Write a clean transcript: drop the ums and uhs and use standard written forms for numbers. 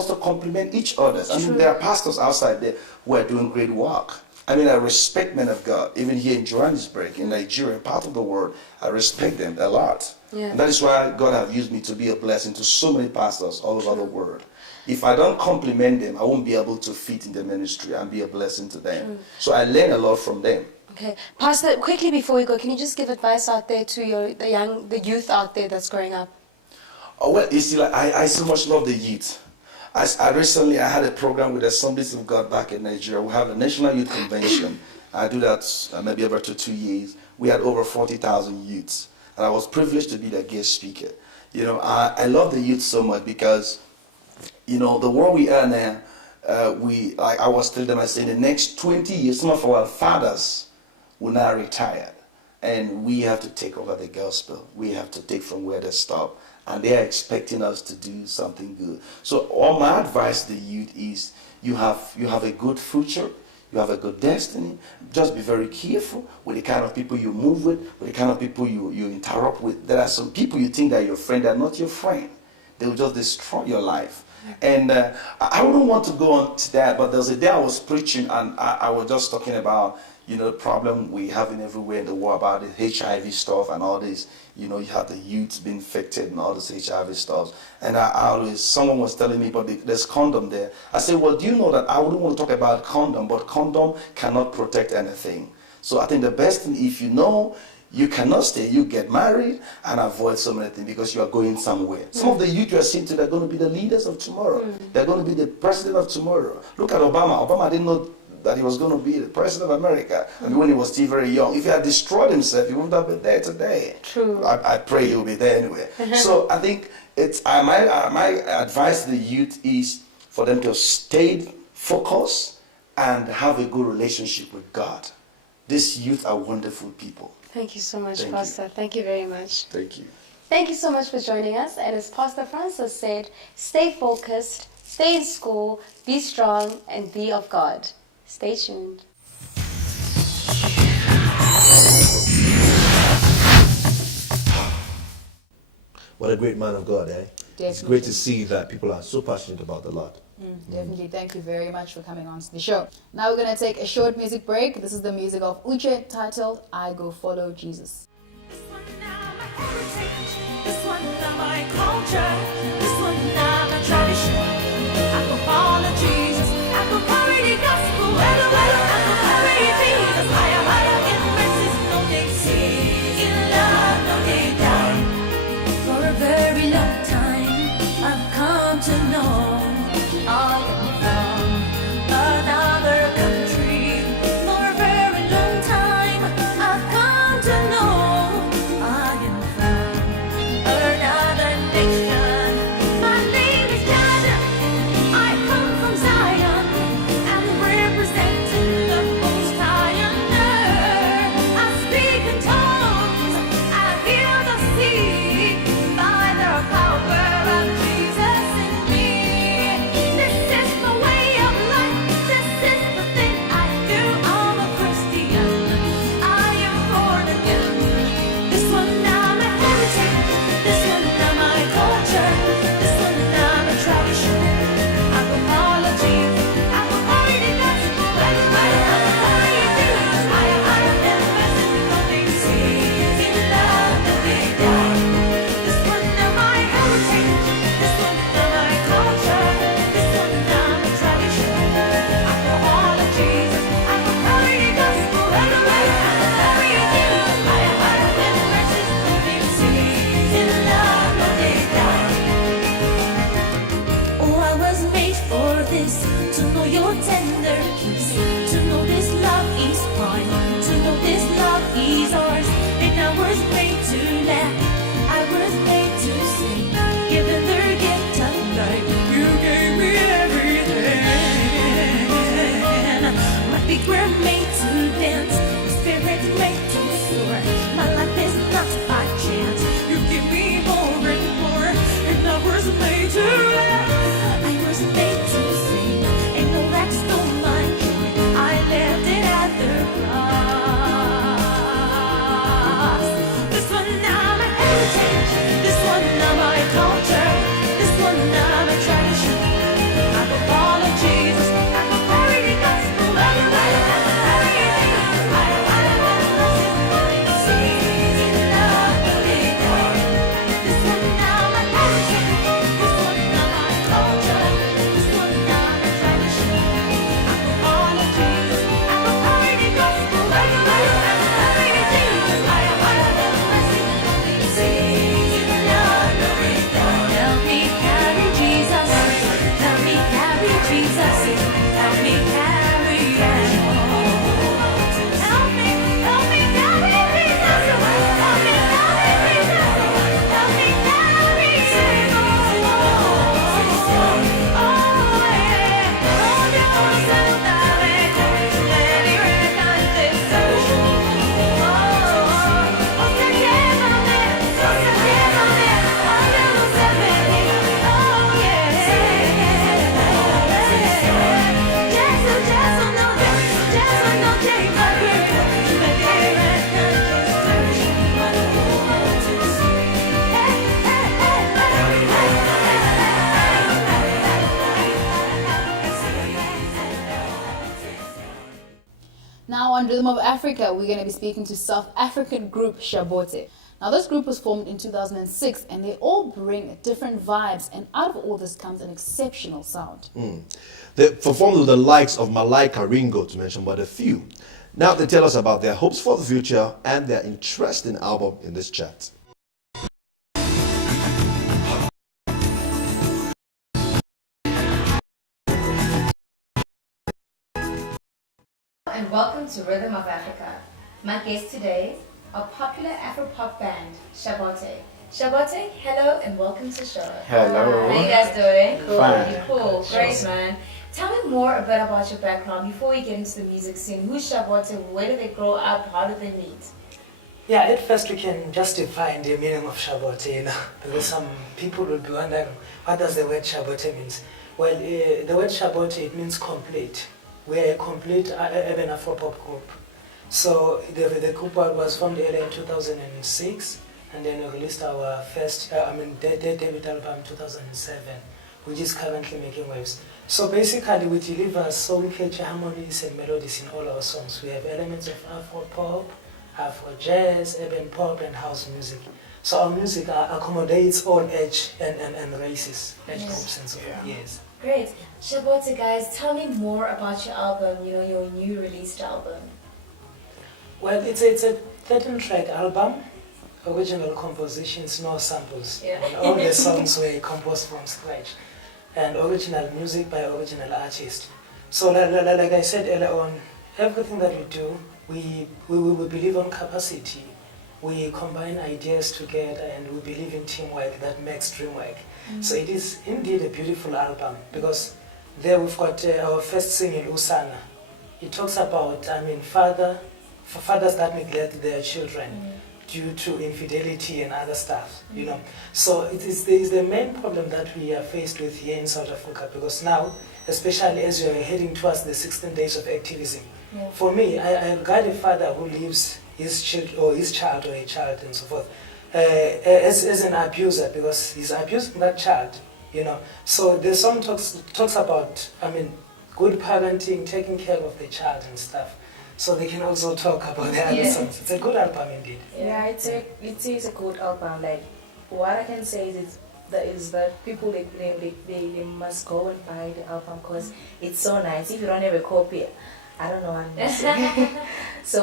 to compliment each other. I mean, there are pastors outside there who are doing great work. I mean, I respect men of God, even here in Johannesburg, in Nigeria, part of the world. I respect them a lot. Yeah. And that is why God has used me to be a blessing to so many pastors all over the world. If I don't compliment them, I won't be able to fit in the ministry and be a blessing to them. So I learn a lot from them. Okay, Pastor, quickly before we go, can you just give advice out there to the youth out there that's growing up? Oh, well, you see, like, I so much love the youth. I recently had a program with the Assemblies of God back in Nigeria. We have a National Youth Convention. I do that maybe every 2 years. We had over 40,000 youths. And I was privileged to be the guest speaker. You know, I love the youth so much because, you know, the world we are now, like I was telling them, I said, in the next 20 years, some of our fathers will now retire. And we have to take over the gospel. We have to take from where they stop. And they are expecting us to do something good. So all my advice to the youth is you have a good future, you have a good destiny. Just be very careful with the kind of people you move with the kind of people you interrupt with. There are some people you think that your friend, they're not your friend. They will just destroy your life. And I wouldn't want to go on to that, but there was a day I was preaching and I was just talking about, you know, the problem we have in everywhere in the world about the HIV stuff and all this. You know, you have the youths being infected and all this HIV stuff. And someone was telling me, but there's condom there. I said, well, do you know that I wouldn't want to talk about condom, but condom cannot protect anything. So I think the best thing, if you know you cannot stay, you get married and avoid so many things because you are going somewhere. Some of the youth you are seeing today are going to be the leaders of tomorrow. They're going to be the president of tomorrow. Look at Obama. Obama didn't know that he was going to be the president of America. I mean, when he was still very young. If he had destroyed himself, he wouldn't have been there today. True. I pray he will be there anyway. So I think it's my advice to the youth is for them to stay focused and have a good relationship with God. These youth are wonderful people. Thank you so much, Thank you. Pastor. Thank you very much. Thank you. Thank you so much for joining us. And as Pastor Francis said, stay focused, stay in school, be strong, and be of God. Stay tuned. What a great man of God, eh? Definitely. It's great to see that people are so passionate about the Lord. Definitely. Thank you very much for coming on to the show. Now we're going to take a short music break. This is the music of Uche titled I Go Follow Jesus. This one now my heritage, this one now my culture, this one now my tradition. I go follow Jesus, I go carry the gospel everywhere. I go carry Jesus higher, higher in mercies, no they see, in love, no they die. For a very long time, I've come to know I am from another country. For a very long time, I've come to know I am from another nation. My name is Jada. I come from Zion. I'm representing the Most High under. I speak in tongues. I heal the sick by the power of Jesus in me. This is my way of life. This is the thing I do. I'm a Christian. I am born again. This one now my heritage. This one now my culture. This one now my tradition. I go follow Jesus. I go carry the gospel everywhere. I go carry Jesus higher, higher than the message no they see. In love no they die. This one now my heritage. This one now my culture. This one now my tradition. I go follow Jesus. I go carry the gospel everywhere. I go carry Jesus higher, higher than the message no they see. In love no they die. Oh, I was made for this, to know your tender kiss, to know this love is mine, to know this love is ours. And I was made to laugh, I was made to sing, given the gift of life, you gave me everything. My feet were made to dance, my spirit made to soar. My life is not by chance, you give me more and more. And I was made to laugh, I was made to sing, and no that stole my joy. I left it at the cross. This Now on Rhythm of Africa, we're going to be speaking to South African group Shabote. Now this group was formed in 2006 and they all bring different vibes, and out of all this comes an exceptional sound. They performed with the likes of Malaika Ringo, to mention but a few. Now they tell us about their hopes for the future and their interesting album in this chat. And welcome to Rhythm of Africa. My guest today are popular Afro-pop band, Shabote. Shabote, hello and welcome to the show. Hello. How you guys doing? Cool. Fine. Cool. Great, man. Tell me more a bit about your background before we get into the music scene. Who's Shabote? Where did they grow up? How did they meet? Yeah, at first we can just define the meaning of Shabote, because some people will be wondering, what does the word Shabote means? Well, the word Shabote, it means complete. We're a complete urban Afro-pop group. So the group was formed earlier in 2006, and then we released our first, debut album in 2007, which is currently making waves. So basically we deliver soul-catchy harmonies and melodies in all our songs. We have elements of Afro-pop, Afro-jazz, urban pop, and house music. So our music accommodates all age and races, age groups and so forth. Yes. Great. Shabote, guys, tell me more about your album, your new released album. Well, it's a 13-track album, original compositions, no samples. Yeah. And all the songs were composed from scratch, and original music by original artists. So like I said earlier on, everything that we do, we believe on capacity. We combine ideas together and we believe in teamwork that makes dream work. So it is indeed a beautiful album, because there we've got our first single, Usana. It talks about, fathers that neglect their children due to infidelity and other stuff, So it is the main problem that we are faced with here in South Africa, because now, especially as we are heading towards the 16 days of activism, for me, I regard a father who leaves his child or a child and so forth as an abuser, because he's abusing that child, So the song talks about, good parenting, taking care of the child and stuff. So they can also talk about the other songs. It's a good album indeed. Yeah, it is a good album. Like, what I can say is that people they must go and buy the album because it's so nice. If you don't have a copy, I don't know what I'm missing. So